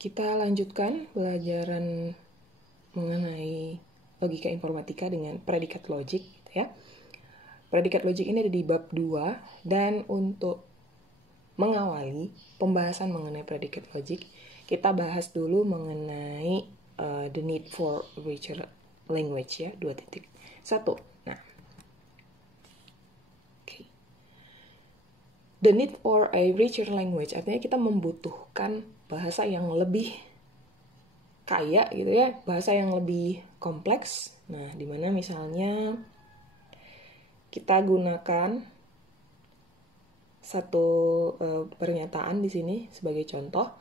Kita lanjutkan pelajaran mengenai logika informatika dengan predikat logik, gitu ya. Predikat logik ini ada di bab 2, dan untuk mengawali pembahasan mengenai predikat logik, kita bahas dulu mengenai the need for richer language, ya, 2.1. Nah, okay. The need for a richer language artinya kita membutuhkan bahasa yang lebih kaya, gitu ya, bahasa yang lebih kompleks. Nah, dimana misalnya kita gunakan satu pernyataan di sini sebagai contoh.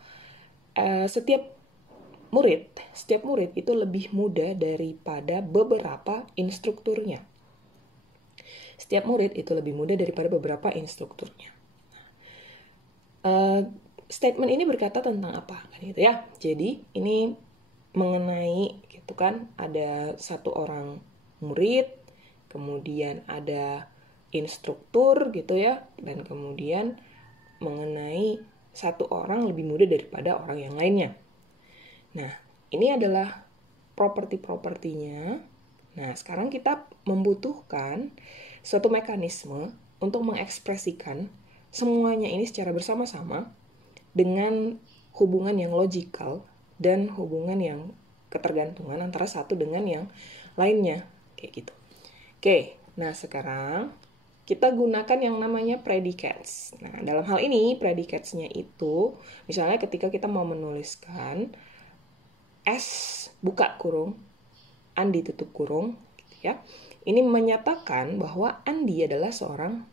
Setiap murid itu lebih muda daripada beberapa instrukturnya. Setiap murid itu lebih muda daripada beberapa instrukturnya. Statement ini berkata tentang apa, kan gitu ya. Jadi ini mengenai, gitu kan, ada satu orang murid, kemudian ada instruktur, gitu ya, dan kemudian mengenai satu orang lebih muda daripada orang yang lainnya. Nah, ini adalah properti-propertinya. Nah, sekarang kita membutuhkan suatu mekanisme untuk mengekspresikan semuanya ini secara bersama-sama dengan hubungan yang logikal dan hubungan yang ketergantungan antara satu dengan yang lainnya, kayak gitu. Oke, nah sekarang kita gunakan yang namanya predicates. Nah, dalam hal ini predicates-nya itu, misalnya ketika kita mau menuliskan S buka kurung, Andi tutup kurung, gitu ya. Ini menyatakan bahwa Andi adalah seorang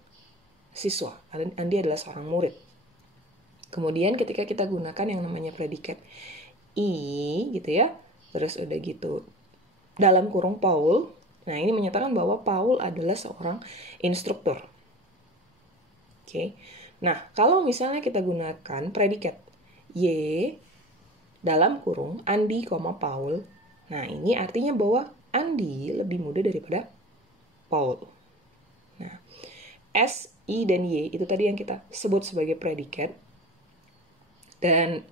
siswa, Andi adalah seorang murid. Kemudian ketika kita gunakan yang namanya predikat I, gitu ya, terus udah gitu dalam kurung Paul. Nah, ini menyatakan bahwa Paul adalah seorang instruktur. Oke. Nah, kalau misalnya kita gunakan predikat Y dalam kurung Andi, Paul. Nah, ini artinya bahwa Andi lebih muda daripada Paul. Nah, S, I, dan Y itu tadi yang kita sebut sebagai predikat. Dan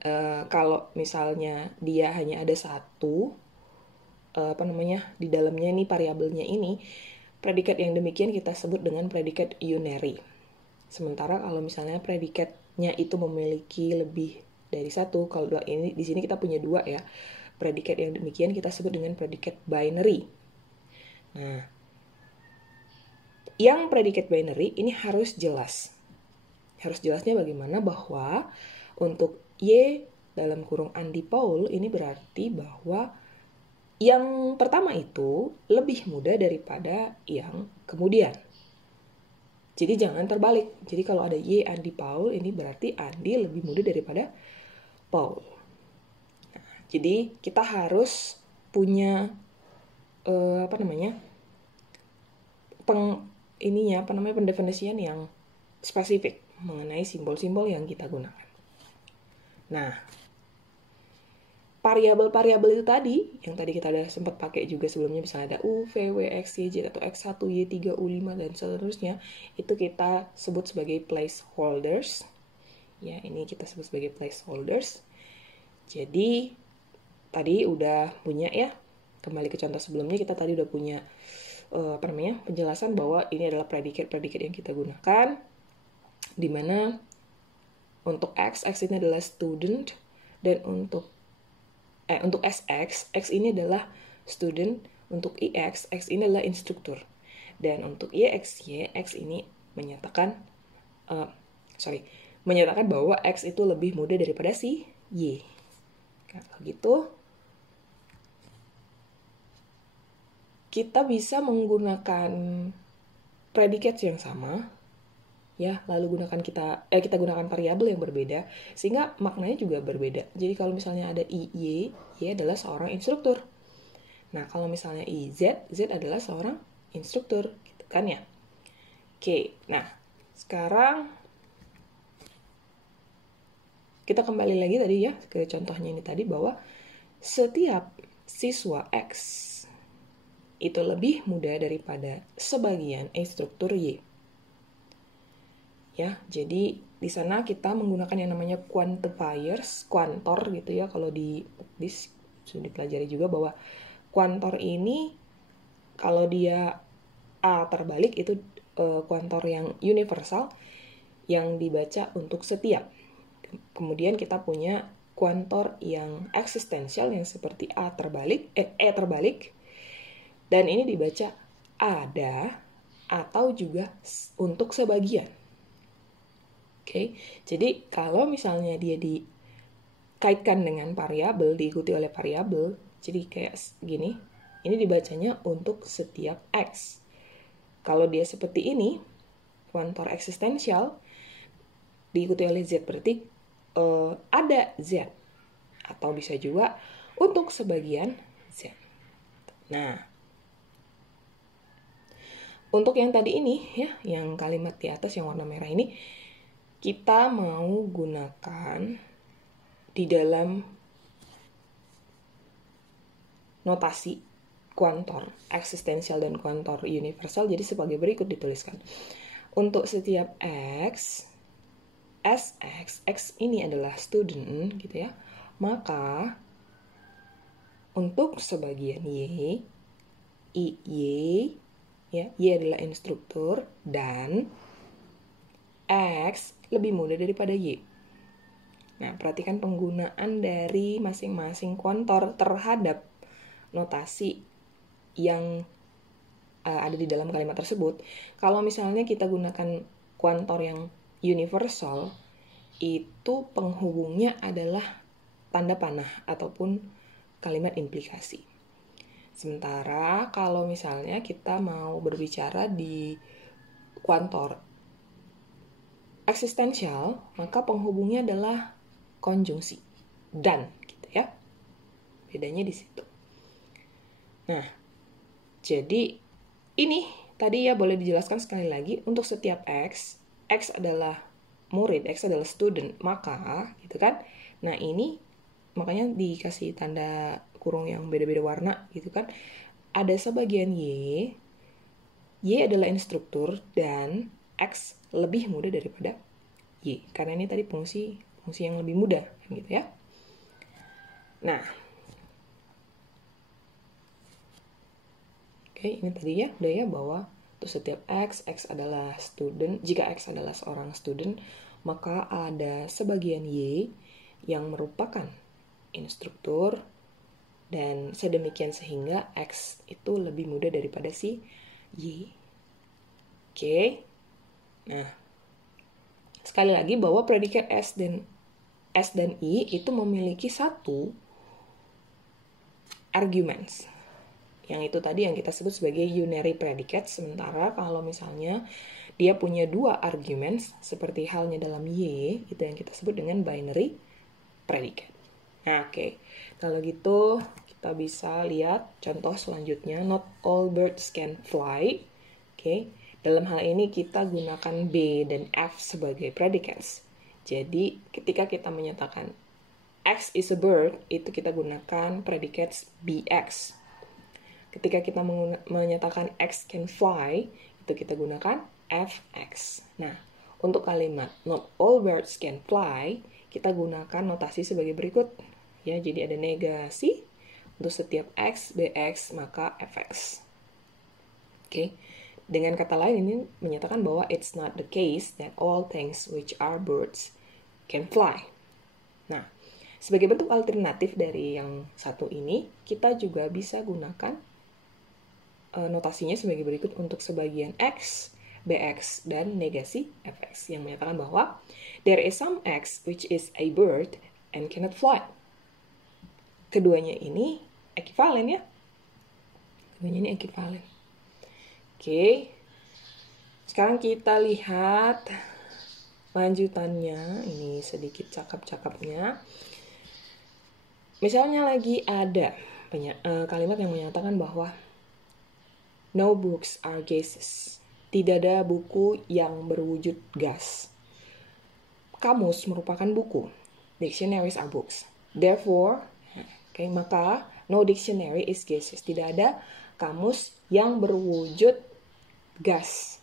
kalau misalnya dia hanya ada satu, di dalamnya ini variabelnya ini, predikat yang demikian kita sebut dengan predikat unary. Sementara kalau misalnya predikatnya itu memiliki lebih dari satu, kalau ini di sini kita punya dua ya, predikat yang demikian kita sebut dengan predikat binary. Nah, yang predikat binary ini harus jelas. Harus jelasnya bagaimana? Bahwa untuk Y dalam kurung Andi Paul ini berarti bahwa yang pertama itu lebih muda daripada yang kemudian. Jadi jangan terbalik. Jadi kalau ada Y Andi Paul, ini berarti Andi lebih muda daripada Paul. Nah, jadi kita harus punya pendefinisian yang spesifik mengenai simbol-simbol yang kita gunakan. Nah, variabel-variabel itu tadi, yang tadi kita udah sempat pakai juga sebelumnya, misalnya ada U, V, W, X, Y, Z, atau X1, Y3, U5, dan seterusnya, itu kita sebut sebagai placeholders. Ya, ini kita sebut sebagai placeholders. Jadi, tadi udah punya ya, kembali ke contoh sebelumnya, kita tadi udah punya penjelasan bahwa ini adalah predikat-predikat yang kita gunakan, dimana untuk X ini adalah student, dan untuk SX, X ini adalah student, untuk IX, X ini adalah instruktur. Dan untuk YXY, X ini menyatakan bahwa X itu lebih muda daripada si Y. Kalau gitu, kita bisa menggunakan predikat yang sama, ya, lalu kita gunakan variabel yang berbeda sehingga maknanya juga berbeda. Jadi kalau misalnya ada Y adalah seorang instruktur. Nah, kalau misalnya Z adalah seorang instruktur, gitu kan ya. Oke, nah sekarang kita kembali lagi tadi ya ke contohnya ini tadi, bahwa setiap siswa X itu lebih muda daripada sebagian instruktur Y. Ya, jadi Di sana kita menggunakan yang namanya quantifiers, kuantor gitu ya. Kalau di sudah dipelajari juga bahwa kuantor ini kalau dia A terbalik itu kuantor yang universal yang dibaca untuk setiap. Kemudian kita punya kuantor yang eksistensial yang seperti E terbalik, dan ini dibaca ada atau juga untuk sebagian. Oke, jadi kalau misalnya dia dikaitkan dengan variabel, diikuti oleh variabel, jadi kayak gini, ini dibacanya untuk setiap X. Kalau dia seperti ini, kuantor eksistensial, diikuti oleh Z, berarti ada Z. Atau bisa juga untuk sebagian Z. Nah, untuk yang tadi ini, ya, yang kalimat di atas yang warna merah ini, kita mau gunakan di dalam notasi kuantor eksistensial dan kuantor universal, jadi sebagai berikut dituliskan. Untuk setiap X, Sx, X ini adalah student gitu ya, maka untuk sebagian Y, Y adalah instruktur dan X lebih muda daripada Y. Nah, perhatikan penggunaan dari masing-masing kuantor terhadap notasi yang ada di dalam kalimat tersebut. Kalau misalnya kita gunakan kuantor yang universal, itu penghubungnya adalah tanda panah ataupun kalimat implikasi. Sementara kalau misalnya kita mau berbicara di kuantor eksistensial, maka penghubungnya adalah konjungsi dan gitu ya. Bedanya di situ. Nah, jadi ini tadi ya boleh dijelaskan sekali lagi, untuk setiap X adalah murid, X adalah student, maka gitu kan. Nah, ini makanya dikasih tanda kurung yang beda-beda warna gitu kan. Ada sebagian Y adalah instruktur dan X lebih muda daripada Y. Karena ini tadi fungsi yang lebih muda gitu ya. Nah, oke, ini tadi ya udah ya, bahwa untuk setiap X adalah student. Jika X adalah seorang student, maka ada sebagian Y yang merupakan instruktur, dan sedemikian sehingga X itu lebih muda daripada si Y. Oke. Nah, sekali lagi bahwa predikat S dan I itu memiliki satu arguments. Yang itu tadi yang kita sebut sebagai unary predicate. Sementara kalau misalnya dia punya dua arguments, seperti halnya dalam Y, itu yang kita sebut dengan binary predicate. Nah, oke. Kalau gitu, kita bisa lihat contoh selanjutnya. Not all birds can fly. Oke. Dalam hal ini kita gunakan B dan F sebagai predicates. Jadi, ketika kita menyatakan X is a bird, itu kita gunakan predicates BX. Ketika kita menyatakan X can fly, itu kita gunakan FX. Nah, untuk kalimat not all birds can fly, kita gunakan notasi sebagai berikut. Ya, jadi ada negasi untuk setiap X, BX, maka FX. Oke. Dengan kata lain, ini menyatakan bahwa it's not the case that all things which are birds can fly. Nah, sebagai bentuk alternatif dari yang satu ini, kita juga bisa gunakan notasinya sebagai berikut untuk sebagian X, BX, dan negasi FX, yang menyatakan bahwa there is some X which is a bird and cannot fly. Keduanya ini ekivalen ya. Keduanya ini ekivalen. Oke. Sekarang kita lihat lanjutannya. Ini sedikit cakap-cakapnya. Misalnya lagi ada kalimat yang menyatakan bahwa no books are gases. Tidak ada buku yang berwujud gas. Kamus merupakan buku. Dictionaries are books. Therefore, maka no dictionary is gases. Tidak ada kamus yang berwujud gas.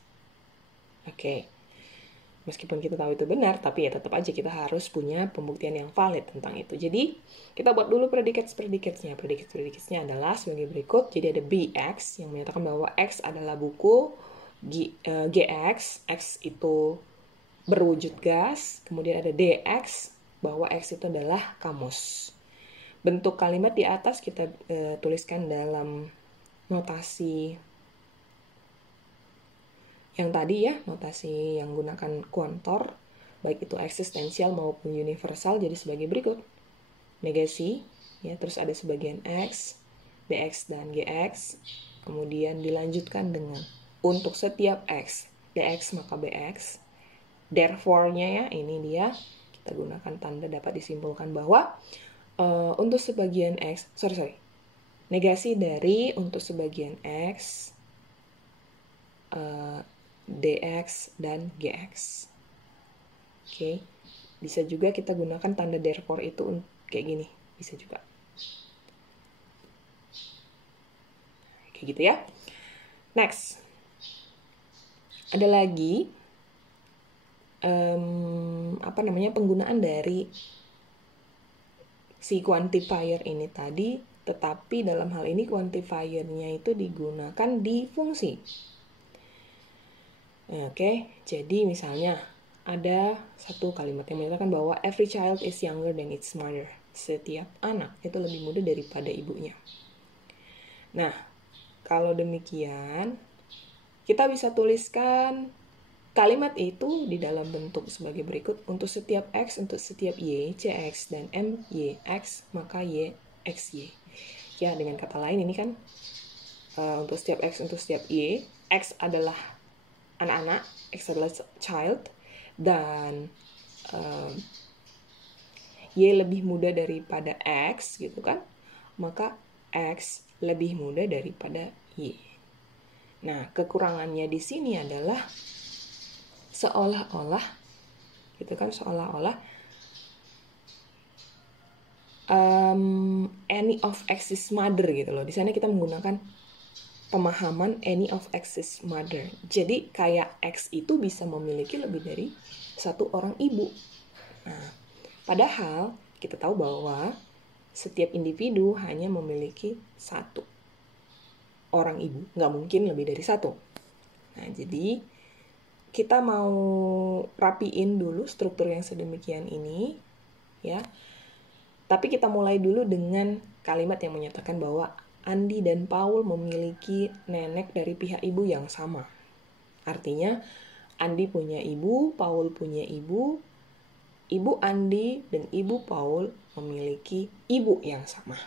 Meskipun kita tahu itu benar, tapi ya tetap aja kita harus punya pembuktian yang valid tentang itu. Jadi, kita buat dulu predikat-predikatnya. Predikat-predikatnya adalah sebagai berikut. Jadi ada BX yang menyatakan bahwa X adalah buku, GX, X itu berwujud gas, kemudian ada DX, bahwa X itu adalah kamus. Bentuk kalimat di atas kita tuliskan dalam notasi yang tadi ya, notasi yang gunakan kuantor, baik itu eksistensial maupun universal, jadi sebagai berikut. Negasi, ya, terus ada sebagian X, DX dan GX, kemudian dilanjutkan dengan untuk setiap X, DX maka BX, therefore-nya ya, ini dia, kita gunakan tanda dapat disimpulkan bahwa untuk sebagian X, negasi dari untuk sebagian X, DX dan GX. Oke. Bisa juga kita gunakan tanda therefore itu kayak gini, bisa juga. Kayak gitu ya. Next. Ada lagi penggunaan dari si quantifier ini tadi, tetapi dalam hal ini quantifiernya itu digunakan di fungsi. Oke, jadi misalnya ada satu kalimat yang menyatakan bahwa every child is younger than its mother. Setiap anak itu lebih muda daripada ibunya. Nah, kalau demikian, kita bisa tuliskan kalimat itu di dalam bentuk sebagai berikut. Untuk setiap X, untuk setiap Y, CX dan MYX, maka Y, XY. Ya, dengan kata lain ini kan untuk setiap X, untuk setiap Y, X adalah anak-anak, X adalah child, dan Y lebih muda daripada X, gitu kan, maka X lebih muda daripada Y. Nah, kekurangannya di sini adalah seolah-olah, gitu kan, seolah-olah any of X is mother gitu loh. Di sana kita menggunakan pemahaman any of X is mother. Jadi kayak X itu bisa memiliki lebih dari satu orang ibu. Nah, padahal kita tahu bahwa setiap individu hanya memiliki satu orang ibu. Nggak mungkin lebih dari satu. Nah, jadi kita mau rapiin dulu struktur yang sedemikian ini, ya. Tapi kita mulai dulu dengan kalimat yang menyatakan bahwa Andi dan Paul memiliki nenek dari pihak ibu yang sama. Artinya, Andi punya ibu, Paul punya ibu, ibu Andi dan ibu Paul memiliki ibu yang sama.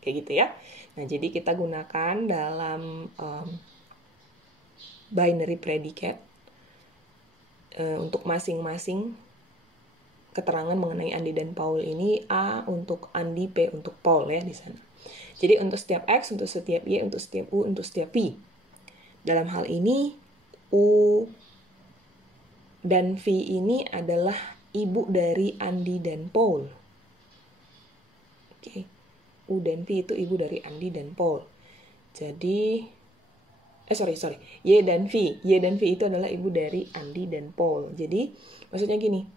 Kayak gitu ya. Nah, jadi kita gunakan dalam binary predicate untuk masing-masing keterangan mengenai Andi dan Paul ini, A untuk Andi, P untuk Paul ya di sana. Jadi untuk setiap X, untuk setiap Y, untuk setiap U, untuk setiap V. Dalam hal ini, U dan V ini adalah ibu dari Andi dan Paul. Oke. U dan V itu ibu dari Andi dan Paul. Jadi, Y dan V. Y dan V itu adalah ibu dari Andi dan Paul. Jadi, maksudnya gini.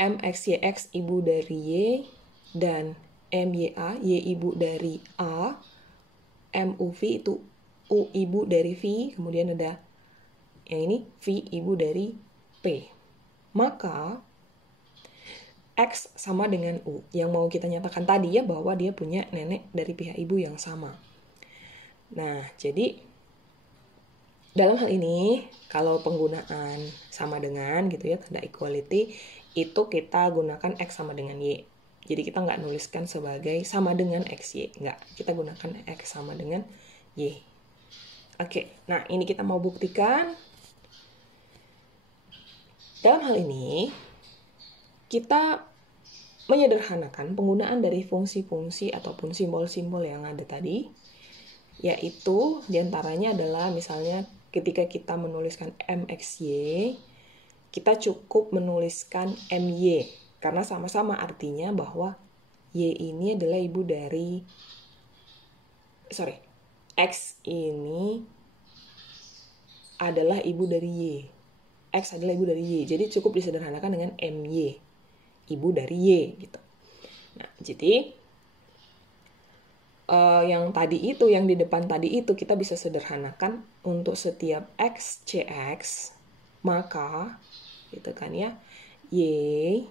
MXYX ibu dari Y, dan MYA, Y ibu dari A, MUV itu U ibu dari V, kemudian ada yang ini V ibu dari P. Maka X sama dengan U, yang mau kita nyatakan tadi ya bahwa dia punya nenek dari pihak ibu yang sama. Nah, jadi dalam hal ini kalau penggunaan sama dengan gitu ya, tanda equality, itu kita gunakan X sama dengan Y. Jadi kita nggak nuliskan sebagai sama dengan XY, nggak. Kita gunakan X sama dengan Y. Oke, nah ini kita mau buktikan. Dalam hal ini, kita menyederhanakan penggunaan dari fungsi-fungsi ataupun simbol-simbol yang ada tadi, yaitu diantaranya adalah misalnya ketika kita menuliskan MXY, kita cukup menuliskan MY, karena sama-sama artinya bahwa Y ini adalah ibu dari, X ini adalah ibu dari Y. X adalah ibu dari Y. Jadi cukup disederhanakan dengan MY, ibu dari Y gitu. Nah, jadi yang tadi itu, yang di depan tadi itu kita bisa sederhanakan untuk setiap X, CX, maka gitu kan ya, Y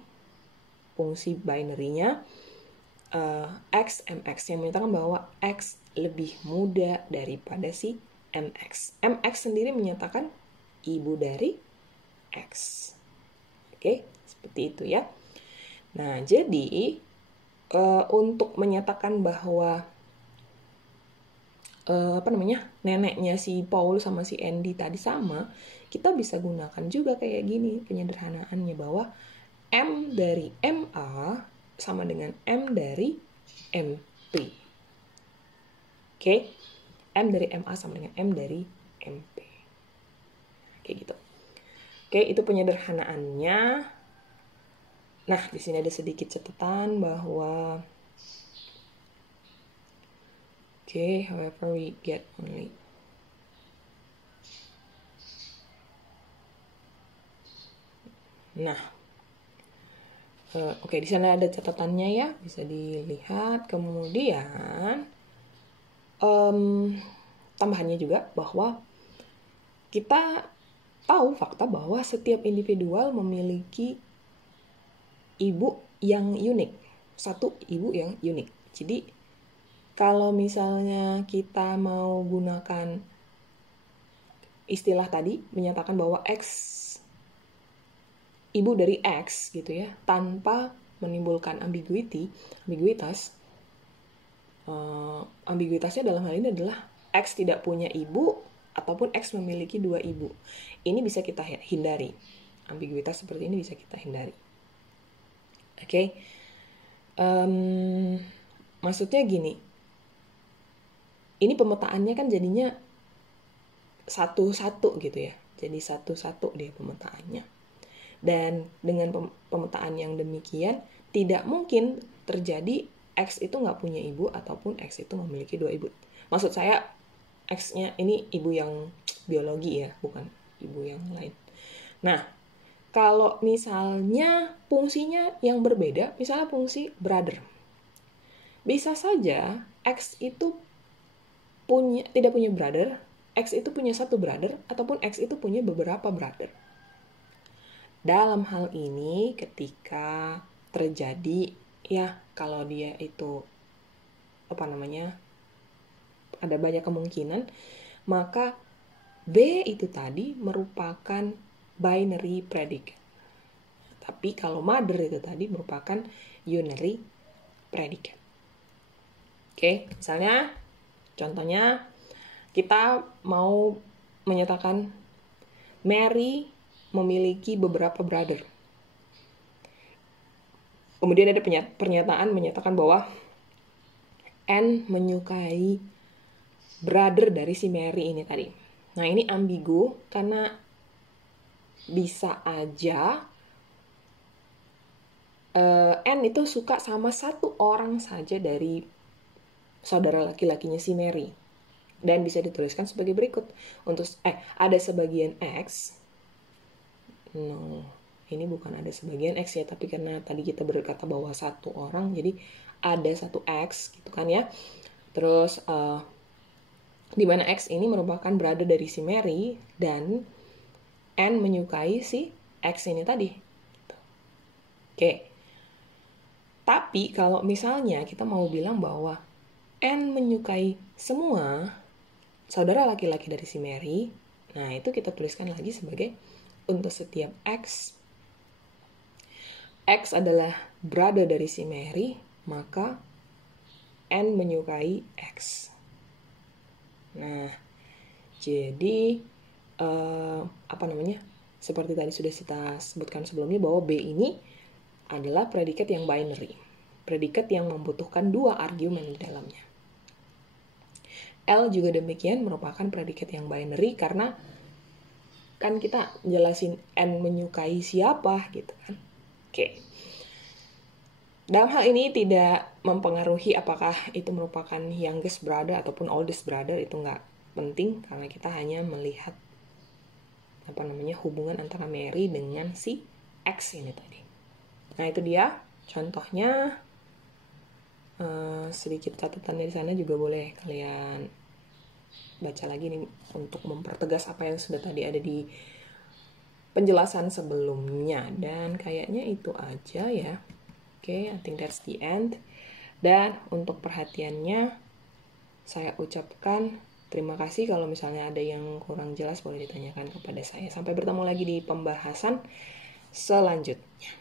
fungsi binary-nya X, MX yang menyatakan bahwa X lebih muda daripada si MX. MX sendiri menyatakan ibu dari X. Oke, seperti itu ya. Nah, jadi untuk menyatakan bahwa neneknya si Paul sama si Andy tadi sama, kita bisa gunakan juga kayak gini penyederhanaannya, bahwa M dari MA sama dengan M dari MP. Oke? M dari MA sama dengan M dari MP. Kayak gitu. Oke, itu penyederhanaannya. Nah, di sini ada sedikit catatan bahwa however we get only. Nah, di sana ada catatannya ya, bisa dilihat. Kemudian tambahannya juga bahwa kita tahu fakta bahwa setiap individual memiliki ibu yang unik, satu ibu yang unik. Jadi kalau misalnya kita mau gunakan istilah tadi menyatakan bahwa X ibu dari X gitu ya, tanpa menimbulkan ambiguitas. Ambiguitasnya dalam hal ini adalah X tidak punya ibu ataupun X memiliki dua ibu. Ini bisa kita hindari. Ambiguitas seperti ini bisa kita hindari. Oke. Maksudnya gini. Ini pemetaannya kan jadinya satu-satu gitu ya. Jadi satu-satu dia pemetaannya. Dan dengan pemetaan yang demikian, tidak mungkin terjadi X itu nggak punya ibu ataupun X itu memiliki dua ibu. Maksud saya X-nya ini ibu yang biologi ya, bukan ibu yang lain. Nah, kalau misalnya fungsinya yang berbeda, misalnya fungsi brother. Bisa saja X itu tidak punya brother, X itu punya satu brother, ataupun X itu punya beberapa brother. Dalam hal ini ketika terjadi ya, kalau dia itu ada banyak kemungkinan, maka B itu tadi merupakan binary predicate. Tapi kalau mother itu tadi merupakan unary predicate. Oke, misalnya contohnya kita mau menyatakan Mary memiliki beberapa brother. Kemudian ada pernyataan menyatakan bahwa N menyukai brother dari si Mary ini tadi. Nah, ini ambigu karena bisa aja N itu suka sama satu orang saja dari saudara laki-lakinya si Mary. Dan bisa dituliskan sebagai berikut. Ada sebagian X. No, ini bukan ada sebagian X ya, tapi karena tadi kita berkata bahwa satu orang, jadi ada satu X gitu kan ya. Terus di mana X ini merupakan brother dari si Mary dan N menyukai si X ini tadi. Oke. Tapi kalau misalnya kita mau bilang bahwa N menyukai semua saudara laki-laki dari si Mary, nah itu kita tuliskan lagi sebagai untuk setiap X adalah brother dari si Mary, maka N menyukai X. Nah, jadi seperti tadi sudah kita sebutkan sebelumnya bahwa B ini adalah predikat yang binary, predikat yang membutuhkan dua argumen di dalamnya. L juga demikian merupakan predikat yang binary karena kan kita jelasin N menyukai siapa gitu kan. Oke. Dalam hal ini tidak mempengaruhi apakah itu merupakan youngest brother ataupun oldest brother, itu nggak penting karena kita hanya melihat hubungan antara Mary dengan si X ini tadi. Nah, itu dia contohnya. Sedikit catatannya di sana juga boleh kalian baca lagi nih untuk mempertegas apa yang sudah tadi ada di penjelasan sebelumnya. Dan kayaknya itu aja ya. Oke, I think that's the end. Dan untuk perhatiannya saya ucapkan terima kasih. Kalau misalnya ada yang kurang jelas boleh ditanyakan kepada saya. Sampai bertemu lagi di pembahasan selanjutnya.